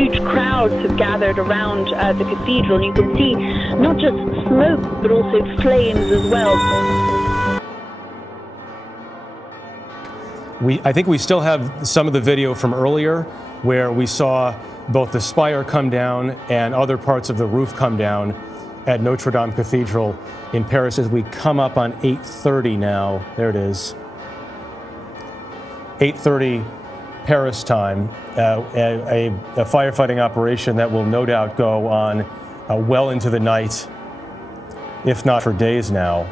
huge crowds have gathered around the cathedral, and you can see not just smoke but also flames as well. I think we still have some of the video from earlier where we saw both the spire come down and other parts of the roof come down at Notre Dame Cathedral in Paris as we come up on 8:30 now. There it is. 8:30 Paris time, a firefighting operation that will no doubt go on well into the night, if not for days now.